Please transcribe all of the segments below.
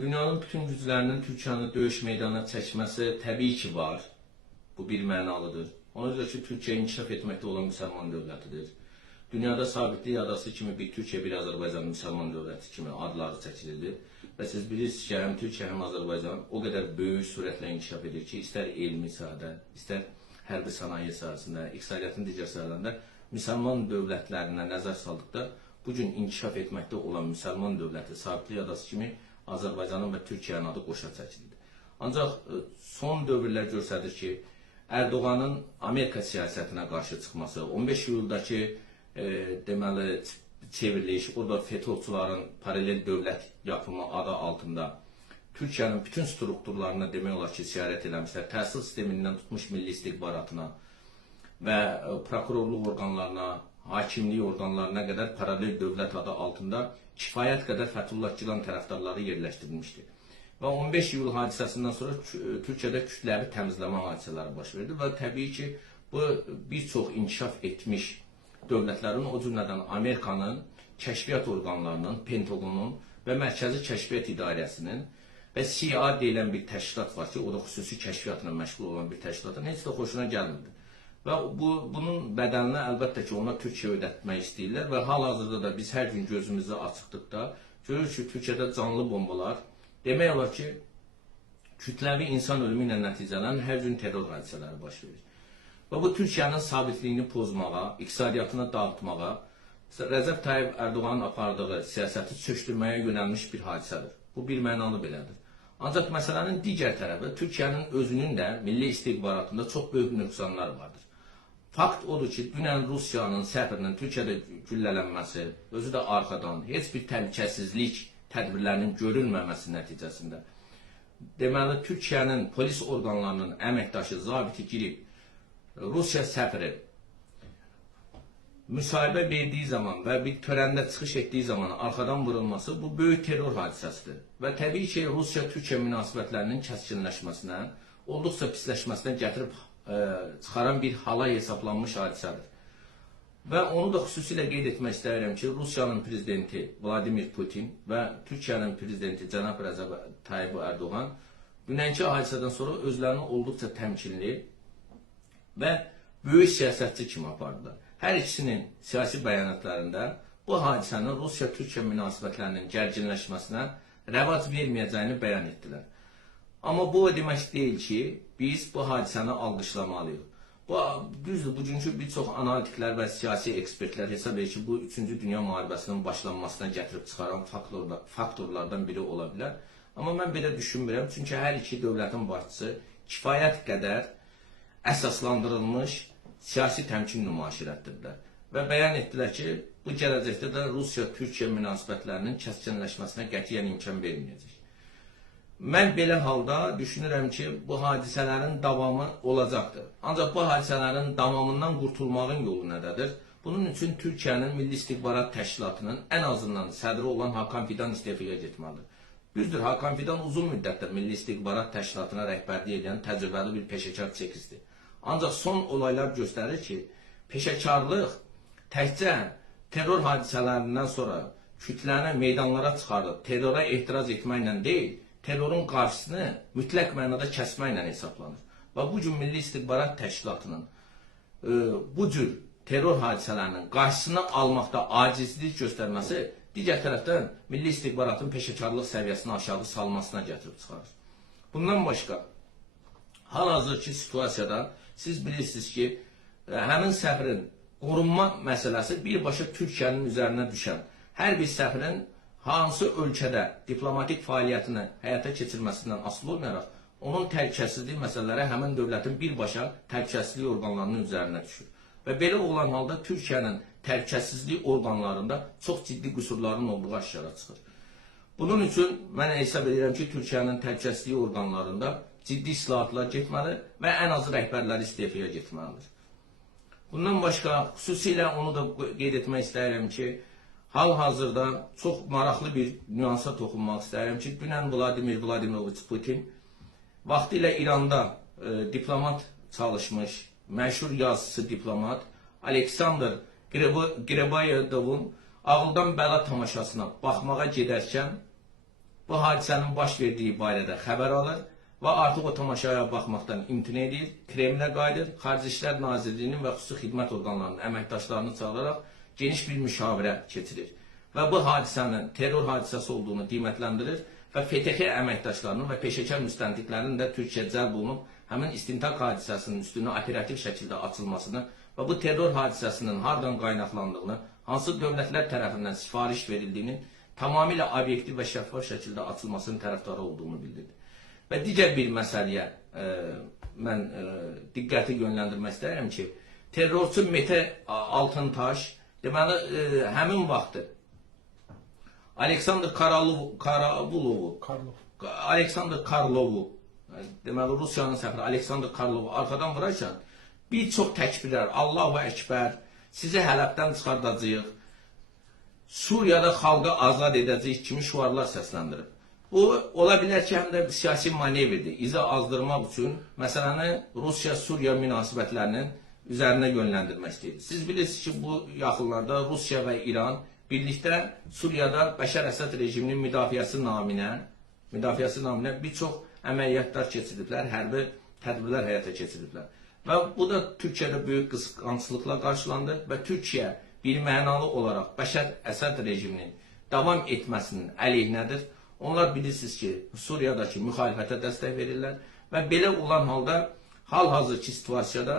Dünyanın bütün güclərinin Türkiyəni döyüş meydanına çəkməsi təbii ki var. Bu bir mənalıdır. Ona görə ki, Türkiyə inkişaf etməkdə olan müsəlman dövlətidir. Dünyada sabitlik adası kimi bir Türkiyə, bir Azərbaycan müsəlman dövləti kimi adları çəkilirdi. Və siz bilirsiniz ki, həm Türkiyə, həm Azərbaycan o qədər böyük sürətlə inkişaf edir ki, istər elmi sahədə, istər hərbi sənaye sahəsində, iqtisadiyyatın digər sahələrində müsəlman dövlətlərinə nəzər saldıqda bu gün inkişaf etməkdə olan müsəlman dövləti sabitlik adası kimi Azərbaycanın və Türkiyənin adı qoşa çəkildi. Ancaq son dövrlər göstərir ki, Erdoğanın Amerika siyasətinə qarşı çıxması, 15 iyuldakı deməli çevriliş, orada FETÖ'çülərin paralel dövlət yapımı adı altında Türkiyənin bütün strukturlarına demək olar ki, ziyarət eləmişlər. Təhsil sistemindən tutmuş milli istihbaratına və prokurorluq orqanlarına, hakimlik orqanlarına qədər paralel dövlət adı altında kifayət qədər Fəthullah Gülen tərəfdarları yerləşdirilmişdi. Və 15 iyul hadisəsindən sonra Türkiyədə kütləvi təmizləmə hadisələri baş verdi və təbii ki, bu bir çox inkişaf etmiş dövlətlərin, o cümlədən Amerikanın kəşfiyyat orqanlarının, Pentagonun və Mərkəzi Kəşfiyyat İdarəsinin və CIA deyilən bir təşkilat var ki, o da xüsusi kəşfiyyatla məşğul olan bir təşkilatın heç də xoşuna gəlmirdi. Və bunun bədəlini əlbəttə ki, ona Türkiyə ödətmək istəyirlər və hal-hazırda da biz hər gün gözümüzü açıqdıqda görürük ki, Türkiyədə canlı bombalar, demək olar ki, kütləvi insan ölümü ilə nəticələnən hər gün terror hadisələri baş verir. Və bu Türkiyənin sabitliyini pozmağa, iqtisadiyyatını dağıtmağa, Rəcəb Tayyip Erdoğanın apardığı siyasəti çökdürməyə yönəlmiş bir hadisədir. Bu bir mənalı belədir. Ancaq məsələnin digər tərəfi, Türkiyənin özünün də milli istihbaratında çox böyük nöqsanlar vardır. Fakt odur ki, dünən Rusiyanın səfirinin Türkiyədə güllələnməsi, özü də arxadan, heç bir təhlükəsizlik tədbirlərinin görülməməsi nəticəsində, deməli, Türkiyənin polis orqanlarının əməkdaşı, zabiti girib, Rusiya səfiri müsahibə verdiyi zaman və bir törəndə çıxış etdiyi zaman arxadan vurulması bu böyük terror hadisəsidir. Və təbii ki, Rusiya-Türkiyə münasibətlərinin kəskinləşməsinə, olduqca pisləşməsinə gətirib çıxaran bir hala hesablanmış hadisədir. Və onu da xüsusilə qeyd etmək istəyirəm ki, Rusiyanın prezidenti Vladimir Putin və Türkiyənin prezidenti cənab Rəcəb Tayyip Erdoğan dünənki hadisədən sonra özlərini olduqca təmkinli və böyük siyasətçi kimi apardılar. Hər ikisinin siyasi bəyanatlarında bu hadisənin Rusiya-Türkiyə münasibətlərinin gərginləşməsinə rəvac verməyəcəyini bəyan etdilər. Amma bu demək deyil ki, biz bu hadisəni alqışlamalıyıq. Düzdür, bugünkü bir çox analitiklər və siyasi ekspertlər hesab edir ki, bu 3-cü Dünya müharibəsinin başlanmasına gətirib çıxaran faktorlardan biri ola bilər. Amma mən belə düşünmürəm, çünki hər iki dövlətin başçısı kifayət qədər əsaslandırılmış siyasi təmkin nümayiş etdirdilər və bəyan etdilər ki, bu gələcəkdə də Rusiya-Türkiyə münasibətlərinin kəskinləşməsinə qətiyyən imkan verməyəcək. Mən belə halda düşünürəm ki, bu hadisələrin davamı olacaqdır. Ancaq bu hadisələrin davamından qurtulmağın yolu nədədir? Bunun üçün Türkiyənin Milli İstihbarat Təşkilatının ən azından sədri olan Hakan Fidan istefaya getməlidir. Düzdür, Hakan Fidan uzun müddətdir Milli İstihbarat Təşkilatına rəhbərlik edən təcrübəli bir peşəkar çekistdir. Ancaq son olaylar göstərir ki, peşəkarlıq təkcə terror hadisələrindən sonra kütləni meydanlara çıxardıb, terrora etiraz etməklə deyil, terrorun qarşısını mütləq mənada kəsməklə hesablanır. Və bu gün Milli İstihbarat Təşkilatının bu cür terror hadisələrinin qarşısını almaqda acizlik göstərməsi digər tərəfdən Milli İstihbaratın peşəkarlıq səviyyəsini aşağı salmasına gətirib çıxarır. Bundan başqa, hal-hazırki situasiyada siz bilirsiniz ki, həmin səfirin qorunma məsələsi birbaşa Türkiyənin üzərinə düşən, hər bir səfirin hansı ölkədə diplomatik fəaliyyətini həyata keçirməsindən asılı olmayaraq, onun təhlükəsizlik məsələləri həmin dövlətin birbaşa təhlükəsizlik orqanlarının üzərinə düşür. Və belə olan halda Türkiyənin təhlükəsizlik orqanlarında çox ciddi qüsurların olduğu aşkara çıxır. Bunun üçün mən hesab edirəm ki, Türkiyənin təhlükəsizlik orqanlarında ciddi islahatlar getməli və ən azı rəhbərləri istefaya getməlidir. Bundan başqa, xüsusilə onu da qeyd etmək istəyirəm ki, hal-hazırda çox maraqlı bir nüansa toxunmaq istəyirəm ki, dünən Vladimir Vladimiroviç Putin vaxtilə İranda diplomat çalışmış, məşhur yazısı diplomat Aleksandr Grebayevin ağıldan bəla tamaşasına baxmağa gedərkən bu hadisənin baş verdiyi barədə xəbər alır və artıq o tamaşaya baxmaqdan imtina edir, Kremlə qayıdır, Xarici İşlər Nazirliyinin və xüsusi xidmət orqanlarının əməkdaşlarını çağıraraq geniş bir müşavirə keçirir və bu hadisənin terror hadisəsi olduğunu qiymətləndirir və FTX əməkdaşlarının və peşəkar müstəntiqlərinin də Türkiyə cəlb olunub həmin istintaq hadisəsinin üstünü operativ şəkildə açılmasını və bu terror hadisəsinin hardan qaynaqlandığını, hansı dövlətlər tərəfindən sifariş verildiyinin tamamilə obyektiv və şəffaf şəkildə açılmasının tərəfdarı olduğunu bildirdi. Və digər bir məsələyə mən diqqəti yönləndirmək istəyirəm ki, terrorçu Mete Altıntaş deməli həmin vaxtı Aleksandr Karlovu deməli Rusiyanın səfiri Aleksandr Karlovu arxadan vurarkən bir çox təkbirlər, Allahu Əkbər, sizi Hələbdən çıxardacağıq, Suriyada xalqı azad edəcəyik kimi şüarlar səsləndirib. Bu, ola bilər ki, həm də siyasi manevrdir. İzə azdırmaq üçün məsələni Rusiya-Suriya münasibətlərinin üzərinə yönləndirmək istəyir. Siz bilirsiniz ki, bu yaxınlarda Rusiya və İran birlikdə Suriyada Bəşər Əsəd rejiminin müdafiəsi naminə bir çox əməliyyatlar keçirdiblər, hərbi tədbirlər həyata keçirdiblər. Və bu da Türkiyədə böyük qısqanclıqla qarşılandı və Türkiyə birmənalı olaraq Bəşər Əsəd rejiminin davam etməsinin əleyhinədir. Onlar bilirsiniz ki, Suriyadakı müxalifətə dəstək verirlər və belə olan halda hal-hazırki situasiyada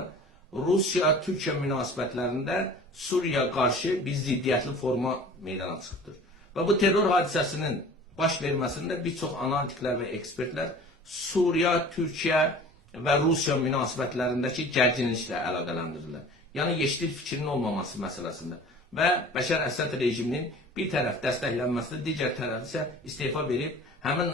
Rusiya-Türkiyə münasibətlərində Suriya qarşı bir ziddiyyətli forma meydana çıxdır. Və bu terror hadisəsinin baş verməsində bir çox analitiklər və ekspertlər Suriya, Türkiyə və Rusiya münasibətlərindəki gərginliklə əlaqələndirirlər. Yəni, yeşil fikrinin olmaması məsələsində və Bəşər Əsəd rejiminin bir tərəf dəstəklənməsində, digər tərəf isə istefa verib, həmin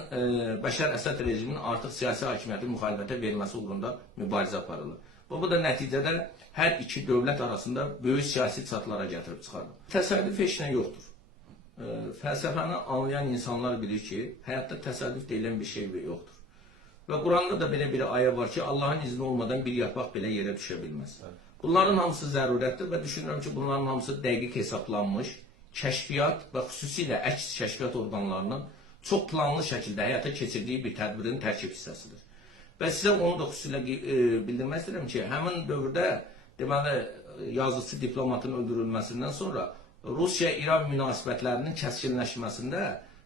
Bəşər Əsəd rejiminin artıq siyasi hakimiyyəti müxalifətə verilməsi uğrunda mübarizə aparılır. Və bu da nəticədə hər iki dövlət arasında böyük siyasi çatlara gətirib çıxardır. Təsəvvüf heç nə yoxdur. Fəlsəfəni anlayan insanlar bilir ki, həyatda təsəvvüf deyilən bir şey yoxdur. Və Quranda da belə bir ayə var ki, Allahın izni olmadan bir yarpaq belə yerə düşə bilməz. Bunların hamısı zərurətdir və düşünürəm ki, bunların hamısı dəqiq hesablanmış, kəşfiyyat və xüsusilə əks kəşfiyyat orqanlarının çox planlı şəkildə həyata keçirdiyi bir tədbirin tərkib hissəsidir. Və sizə onu da xüsusilə bildirmək istəyirəm ki, həmin dövrdə deməli, yazıcı diplomatın öldürülməsindən sonra Rusiya-İran münasibətlərinin kəskinləşməsində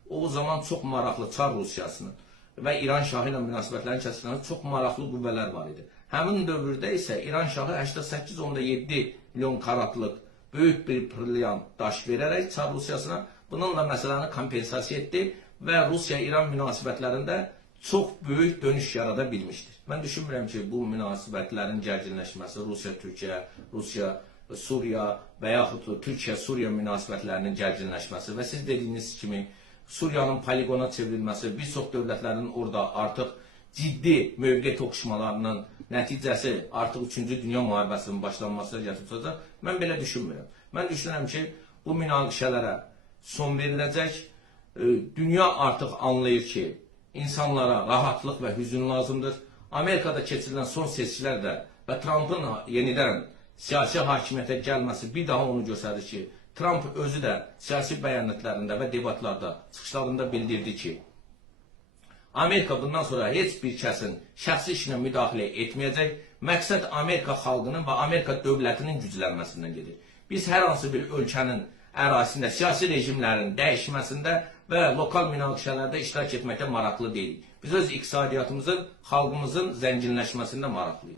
o zaman çox maraqlı Çar Rusiyasının və İran şahı ilə münasibətlərin kəskinləşməsində çox maraqlı qüvvələr var idi. Həmin dövrdə isə İran şahı 88.7 milyon karatlıq böyük bir pırlayan daş verərək Çar Rusiyasına bununla məsələni kompensasiya etdi və Rusiya-İran münasibətlərində çox böyük dönüş yarada bilmişdir. Mən düşünmürəm ki, bu münasibətlərin gərginləşməsi Rusiya-Türkiyə, Rusiya-Suriya və yaxud Türkiyə-Suriya münasibətlərinin gərginləşməsi və siz dediyiniz kimi Suriyanın poligona çevrilməsi, bir çox dövlətlərin orada artıq ciddi mövqe toqquşmalarının nəticəsi artıq 3-cü Dünya müharibəsinin başlanmasına gətirib çıxacaq. Mən belə düşünmürəm. Mən düşünürəm ki, bu münaqişələrə son veriləcək. Dünya artıq anlayır ki, insanlara rahatlıq və hüzün lazımdır. Amerikada keçirilən son seçkilər də və Trump'ın yenidən siyasi hakimiyyətə gəlməsi bir daha onu göstərir ki, Trump özü də siyasi bəyanatlarında və debatlarda, çıxışlarında bildirdi ki, Amerika bundan sonra heç bir kəsin şəxsi işinə müdaxilə etməyəcək, məqsəd Amerika xalqının və Amerika dövlətinin güclənməsindən gedir. Biz hər hansı bir ölkənin ərazisində, siyasi rejimlərin dəyişməsində və lokal münaqişələrdə iştirak etməkdə maraqlı deyilik. Biz öz iqtisadiyyatımızın, xalqımızın zənginləşməsində maraqlıyıq.